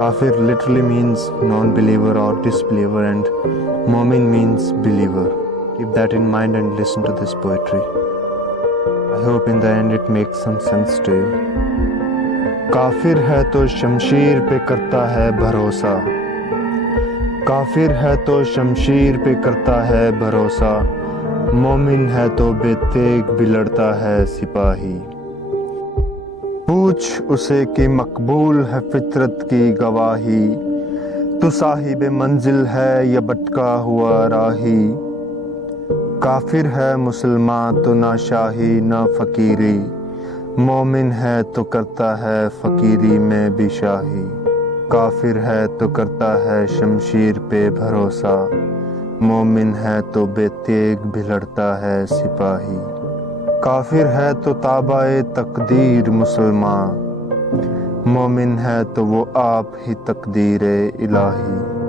Kafir literally means non-believer or disbeliever, and Momin means believer. Keep that in mind and listen to this poetry. I hope in the end it makes some sense to you. کافر ہے تو شمشیر پہ کرتا ہے بھروسہ، کافر ہے تو شمشیر پہ کرتا ہے بھروسہ، مومن ہے تو بے تیغ بھی لڑتا ہے سپاہی۔ پوچھ اسے کہ مقبول ہے فطرت کی گواہی، تو صاحب منزل ہے یا بھٹکا ہوا راہی۔ کافر ہے مسلمان تو نہ شاہی نہ فقیری، مومن ہے تو کرتا ہے فقیری میں بھی شاہی۔ کافر ہے تو کرتا ہے شمشیر پہ بھروسہ، مومن ہے تو بے تیغ بھی لڑتا ہے سپاہی۔ کافر ہے تو تابع تقدیر مسلمان، مومن ہے تو وہ آپ ہی تقدیر الہی۔